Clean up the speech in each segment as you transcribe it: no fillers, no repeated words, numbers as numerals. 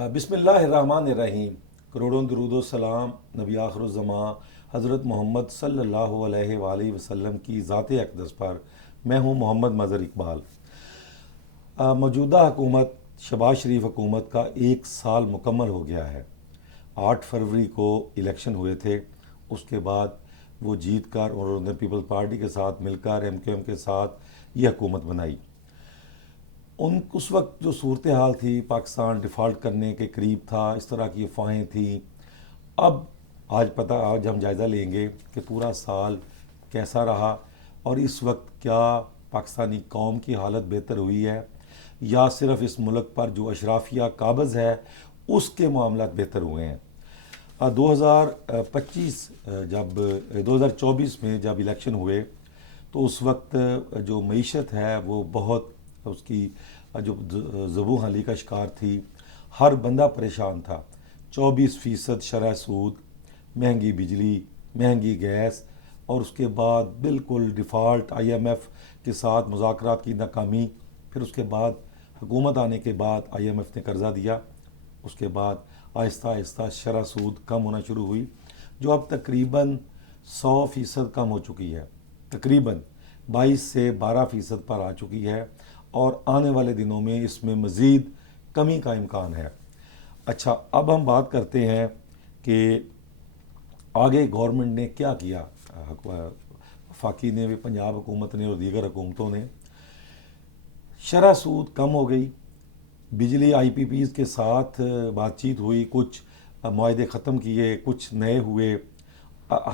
بسم اللہ الرحمن الرحیم۔ کروڑوں درود و سلام نبی آخر الزمان حضرت محمد صلی اللہ علیہ وآلہ وسلم کی ذات اقدس پر۔ میں ہوں محمد مظہر اقبال۔ موجودہ حکومت شہباز شریف حکومت کا 1 سال مکمل ہو گیا ہے۔ 8 فروری کو الیکشن ہوئے تھے، اس کے بعد وہ جیت کر اور انہوں نے پیپلز پارٹی کے ساتھ مل کر MQM کے ساتھ یہ حکومت بنائی۔ اس وقت جو صورتحال تھی، پاکستان ڈیفالٹ کرنے کے قریب تھا، اس طرح کی افواہیں تھیں۔ آج ہم جائزہ لیں گے کہ پورا سال کیسا رہا اور اس وقت کیا پاکستانی قوم کی حالت بہتر ہوئی ہے یا صرف اس ملک پر جو اشرافیہ قابض ہے اس کے معاملات بہتر ہوئے ہیں۔ 2024 میں جب الیکشن ہوئے تو اس وقت جو معیشت ہے وہ بہت اس کی جو زبوں حالی کا شکار تھی، ہر بندہ پریشان تھا۔ 24% شرح سود، مہنگی بجلی، مہنگی گیس، اور اس کے بعد بالکل ڈیفالٹ IMF کے ساتھ مذاکرات کی ناکامی۔ پھر اس کے بعد حکومت آنے کے بعد IMF نے قرضہ دیا، اس کے بعد آہستہ آہستہ شرح سود کم ہونا شروع ہوئی، جو اب تقریباً 100% کم ہو چکی ہے، تقریباً 22 سے 12% پر آ چکی ہے، اور آنے والے دنوں میں اس میں مزید کمی کا امکان ہے۔ اچھا، اب ہم بات کرتے ہیں کہ آگے گورنمنٹ نے کیا کیا، وفاقی نے بھی، پنجاب حکومت نے اور دیگر حکومتوں نے۔ شرح سود کم ہو گئی، بجلی IPPs کے ساتھ بات چیت ہوئی، کچھ معاہدے ختم کیے، کچھ نئے ہوئے۔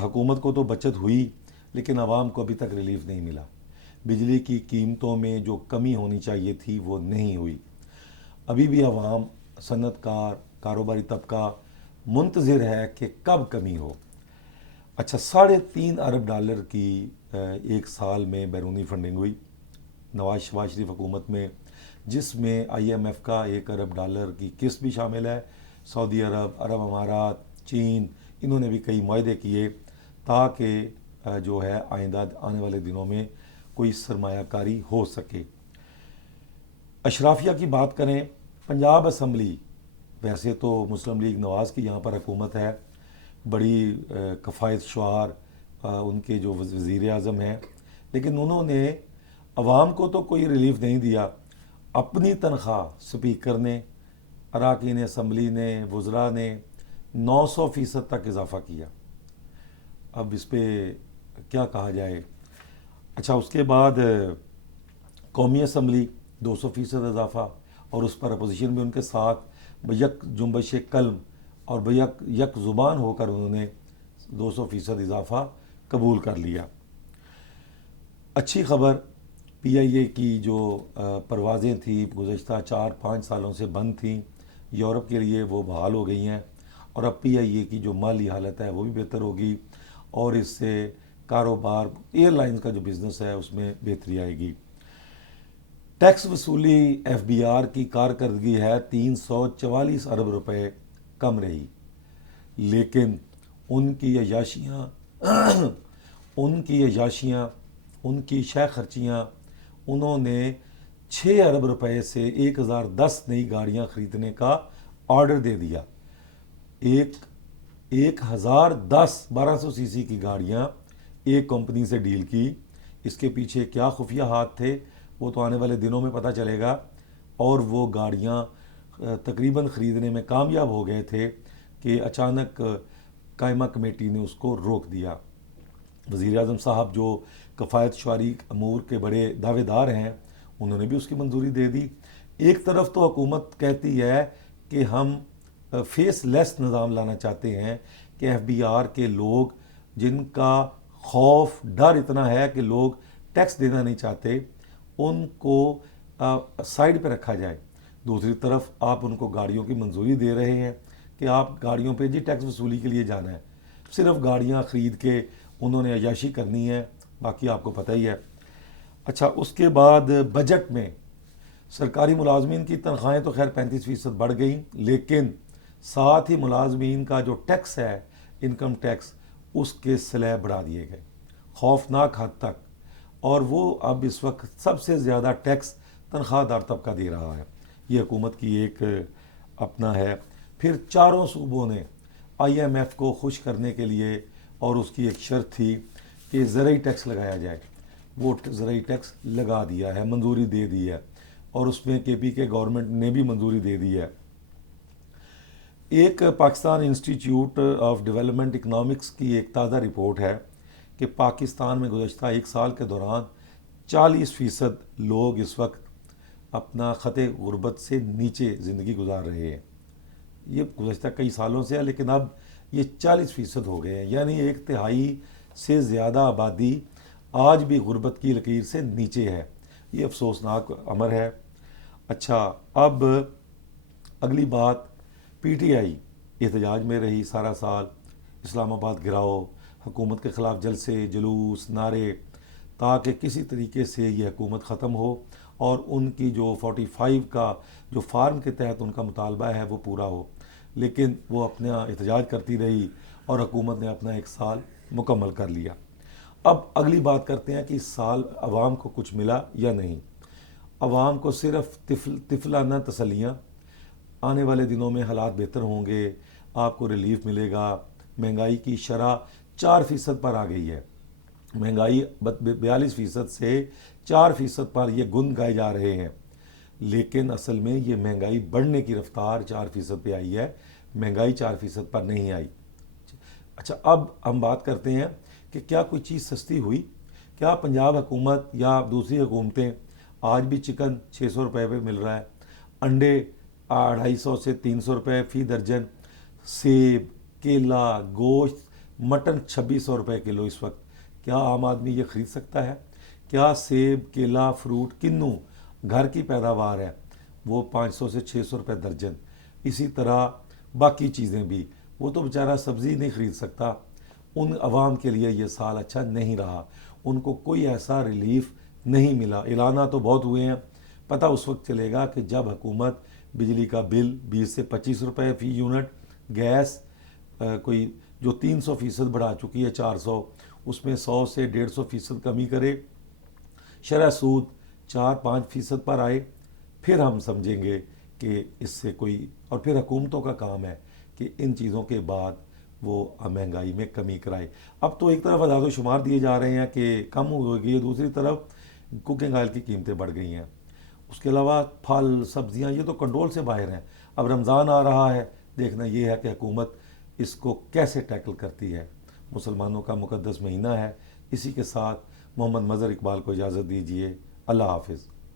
حکومت کو تو بچت ہوئی لیکن عوام کو ابھی تک ریلیف نہیں ملا۔ بجلی کی قیمتوں میں جو کمی ہونی چاہیے تھی وہ نہیں ہوئی۔ ابھی بھی عوام، صنعت کار، کاروباری طبقہ منتظر ہے کہ کب کمی ہو۔ اچھا، $3.5 ارب کی 1 سال میں بیرونی فنڈنگ ہوئی شہباز شریف حکومت میں، جس میں IMF کا $1 ارب کی قسط بھی شامل ہے۔ سعودی عرب، عرب امارات، چین، انہوں نے بھی کئی معاہدے کیے تاکہ جو ہے آئندہ آنے والے دنوں میں کوئی سرمایہ کاری ہو سکے۔ اشرافیہ کی بات کریں، پنجاب اسمبلی، ویسے تو مسلم لیگ نواز کی یہاں پر حکومت ہے، بڑی کفایت شعار ان کے جو وزیر اعظم ہیں، لیکن انہوں نے عوام کو تو کوئی ریلیف نہیں دیا۔ اپنی تنخواہ سپیکر نے، اراکین اسمبلی نے، وزراء نے 900% تک اضافہ کیا۔ اب اس پہ کیا کہا جائے۔ اچھا، اس کے بعد قومی اسمبلی 200% اضافہ، اور اس پر اپوزیشن بھی ان کے ساتھ بیک جنبش قلم اور یک زبان ہو کر انہوں نے 200% اضافہ قبول کر لیا۔ اچھی خبر، PIA کی جو پروازیں تھیں گزشتہ 4-5 سالوں سے بند تھیں، یورپ کے لیے وہ بحال ہو گئی ہیں، اور اب PIA کی جو مالی حالت ہے وہ بھی بہتر ہوگی، اور اس سے کاروبار، ایئر لائنز کا جو بزنس ہے اس میں بہتری آئے گی۔ ٹیکس وصولی FBR کی کارکردگی ہے 344 ارب روپے کم رہی، لیکن ان کی عیاشیاں، ان کی شہ خرچیاں، انہوں نے 6 ارب روپے سے 1010 نئی گاڑیاں خریدنے کا آرڈر دے دیا۔ 1010 1200 CC کی گاڑیاں ایک کمپنی سے ڈیل کی۔ اس کے پیچھے کیا خفیہ ہاتھ تھے وہ تو آنے والے دنوں میں پتہ چلے گا، اور وہ گاڑیاں تقریباً خریدنے میں کامیاب ہو گئے تھے کہ اچانک قائمہ کمیٹی نے اس کو روک دیا۔ وزیر اعظم صاحب جو کفایت شعاری امور کے بڑے دعوے دار ہیں، انہوں نے بھی اس کی منظوری دے دی۔ ایک طرف تو حکومت کہتی ہے کہ ہم فیس لیس نظام لانا چاہتے ہیں کہ FBR کے لوگ، جن کا خوف، ڈر اتنا ہے کہ لوگ ٹیکس دینا نہیں چاہتے، ان کو سائڈ پہ رکھا جائے۔ دوسری طرف آپ ان کو گاڑیوں کی منظوری دے رہے ہیں کہ آپ گاڑیوں پہ ٹیکس وصولی کے لیے جانا ہے، صرف گاڑیاں خرید کے انہوں نے عیاشی کرنی ہے، باقی آپ کو پتہ ہی ہے۔ اچھا، اس کے بعد بجٹ میں سرکاری ملازمین کی تنخواہیں تو خیر 35% بڑھ گئیں، لیکن ساتھ ہی ملازمین کا جو ٹیکس ہے، انکم ٹیکس، اس کے سلیب بڑھا دیے گئے خوفناک حد تک، اور وہ اب اس وقت سب سے زیادہ ٹیکس تنخواہ دار طبقہ دے رہا ہے۔ یہ حکومت کی ایک اپنا ہے. پھر چاروں صوبوں نے IMF کو خوش کرنے کے لیے، اور اس کی ایک شرط تھی کہ زرعی ٹیکس لگایا جائے، وہ زرعی ٹیکس لگا دیا ہے، منظوری دے دی ہے، اور اس میں KP کے گورنمنٹ نے بھی منظوری دے دی ہے. ایک Pakistan institute of development economics کی ایک تازہ رپورٹ ہے کہ پاکستان میں گزشتہ ایک سال کے دوران 40% لوگ اس وقت اپنا خطے غربت سے نیچے زندگی گزار رہے ہیں. یہ گزشتہ کئی سالوں سے ہے، لیکن اب یہ 40% ہو گئے ہیں، یعنی 1/3 سے زیادہ آبادی آج بھی غربت کی لکیر سے نیچے ہے. یہ افسوسناک امر ہے. اچھا، اب اگلی بات، PTI احتجاج میں رہی سارا سال، اسلام آباد گھراؤ، حکومت کے خلاف جلسے، جلوس، نعرے، تاکہ کسی طریقے سے یہ حکومت ختم ہو اور ان کی جو 45 کا جو فارم کے تحت ان کا مطالبہ ہے وہ پورا ہو. لیکن وہ اپنا احتجاج کرتی رہی اور حکومت نے اپنا ایک سال مکمل کر لیا. اب اگلی بات کرتے ہیں کہ اس سال عوام کو کچھ ملا یا نہیں. عوام کو صرف طفلانہ تسلیاں، آنے والے دنوں میں حالات بہتر ہوں گے، آپ کو ریلیف ملے گا. مہنگائی کی شرح 4% پر آ گئی ہے. مہنگائی 42% سے 4% پر یہ گن گائے جا رہے ہیں، لیکن اصل میں یہ مہنگائی بڑھنے کی رفتار 4% پہ آئی ہے، مہنگائی 4% پر نہیں آئی. اچھا، اب ہم بات کرتے ہیں کہ کیا کوئی چیز سستی ہوئی؟ کیا پنجاب حکومت یا دوسری حکومتیں، آج بھی چکن 600 روپے پہ مل رہا ہے، انڈے 250 سے 300 روپے فی درجن، سیب، کیلا، گوشت، مٹن 2600 روپے کلو اس وقت. کیا عام آدمی یہ خرید سکتا ہے؟ کیا سیب، کیلا، فروٹ کنوں گھر کی پیداوار ہے وہ 500 سے 600 روپے درجن. اسی طرح باقی چیزیں بھی، وہ تو بیچارہ سبزی نہیں خرید سکتا. ان عوام کے لیے یہ سال اچھا نہیں رہا، ان کو کوئی ایسا ریلیف نہیں ملا. اعلانات تو بہت ہوئے ہیں، پتہ اس وقت چلے گا کہ جب حکومت بجلی کا بل 20 سے 25 روپے فی یونٹ، گیس کوئی جو 300% بڑھا چکی ہے 400، اس میں 100 سے 150% کمی کرے، شرح سود 4-5% پر آئے، پھر ہم سمجھیں گے کہ اس سے کوئی، اور پھر حکومتوں کا کام ہے کہ ان چیزوں کے بعد وہ مہنگائی میں کمی کرائے. اب تو ایک طرف اعداد و شمار دیے جا رہے ہیں کہ کم ہو گئی ہے، دوسری طرف کوکنگ آئل کی قیمتیں بڑھ گئی ہیں. اس کے علاوہ پھل، سبزیاں، یہ تو کنٹرول سے باہر ہیں. اب رمضان آ رہا ہے، دیکھنا یہ ہے کہ حکومت اس کو کیسے ٹیکل کرتی ہے. مسلمانوں کا مقدس مہینہ ہے. اسی کے ساتھ محمد مظہر اقبال کو اجازت دیجیے. اللہ حافظ.